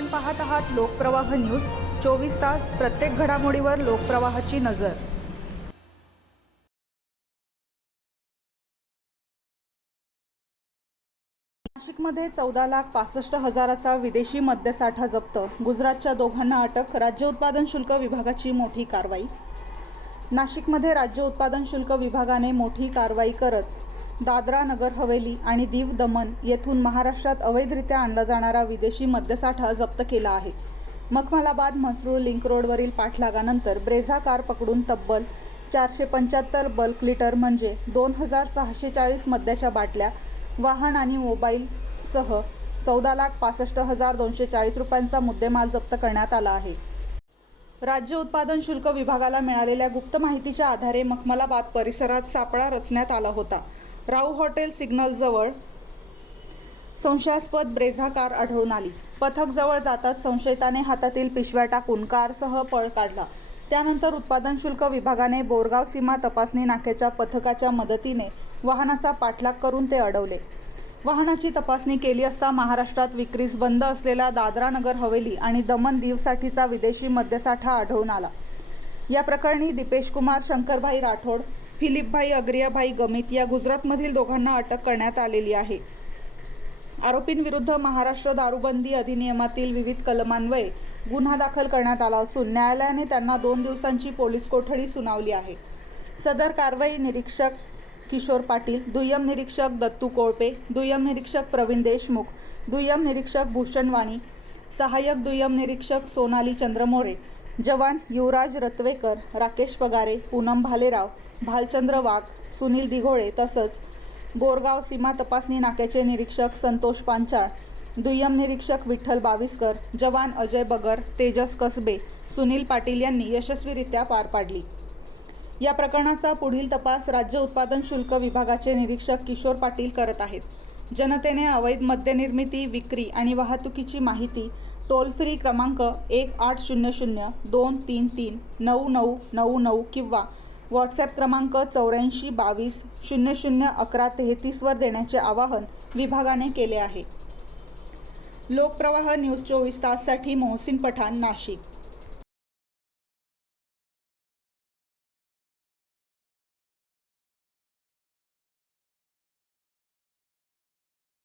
आपण पाहत आहात लोकप्रवाह न्यूज 24 तास प्रत्येक घडामोडीवर लोकप्रवाहाची नजर। नाशिकमध्ये 14,65,000चा विदेशी मद्यसाठा जप्त। गुजरातच्या दोघांना अटक। राज्य उत्पादन शुल्क विभागाची मोठी कारवाई। नाशिकमध्ये राज्य उत्पादन शुल्क विभागाने मोठी कारवाई करत दादरा नगर हवेली आणि दीव दमण येथून महाराष्ट्रात अवैधरित्या आणला जाणारा विदेशी मद्यसाठा जप्त केला आहे। मखमलाबाद म्हसरूळ लिंक रोडवरील पाठलागानंतर ब्रेझा कार पकडून तब्बल 475 बल्क लिटर म्हणजे 2,640 मद्याच्या बाटल्या, वाहन आणि मोबाईलसह 14,65,240 रुपयांचा मुद्देमाल जप्त करण्यात आला आहे। राज्य उत्पादन शुल्क विभागाला मिळालेल्या गुप्त माहितीच्या आधारे मखमलाबाद परिसरात सापळा रचण्यात आला होता। राऊ हॉटेल सिग्नल जवळ संशयास्पद ब्रेझा कार आढळून आली। पथक जवळ जाताच संशयिताने हातातील पिशव्या टाकून कारसह पळ काढला। त्यानंतर उत्पादन शुल्क विभागाने बोरगाव सीमा तपासणी नाक्याच्या पथकाच्या मदतीने वाहनाचा पाठलाग करून ते अडवले। वाहनाची तपासणी केली असता महाराष्ट्रात विक्रीस बंद असलेला दादरा नगर हवेली आणि दमण दीवसाठीचा विदेशी मद्यसाठा आढळून आला। या प्रकरणी दीपेश कुमार शंकरभाई राठोड, फिलिपभाई अग्रियाभाई गमित या गुजरातमधील दोघांना अटक करण्यात आलेली आहे। आरोपींविरुद्ध महाराष्ट्र दारूबंदी अधिनियमातील विविध कलमान्वये गुन्हा दाखल करण्यात आला असून न्यायालयाने त्यांना 2 दिवसांची पोलीस कोठडी सुनावली आहे। सदर कारवाई निरीक्षक किशोर पाटील, दुय्यम निरीक्षक दत्तू कोळपे, दुय्यम निरीक्षक प्रवीण देशमुख, दुय्यम निरीक्षक भूषण वाणी, सहाय्यक दुय्यम निरीक्षक सोनाली चंद्रमोरे, जवान युवराज रत्वेकर, राकेश पगारे, पूनम भालेराव, भालचंद्र वाघ, सुनील दिघोळे तसंच बोरगाव सीमा तपासणी नाक्याचे निरीक्षक संतोष पांचाळ, दुय्यम निरीक्षक विठ्ठल बाविस्कर, जवान अजय बगर, तेजस कसबे, सुनील पाटील यांनी यशस्वीरित्या पार पाडली। या प्रकरणाचा पुढील तपास राज्य उत्पादन शुल्क विभागाचे निरीक्षक किशोर पाटील करत आहेत। जनतेने अवैध मद्यनिर्मिती, विक्री आणि वाहतुकीची माहिती टोल फ्री क्रमांक 1800-233-9999 किंवा व्हॉट्सॲप क्रमांक 8422001133 वर देण्याचे आवाहन विभागाने केले आहे। लोकप्रवाह न्यूज 24 ताससाठी मोहसिन पठाण, नाशिक।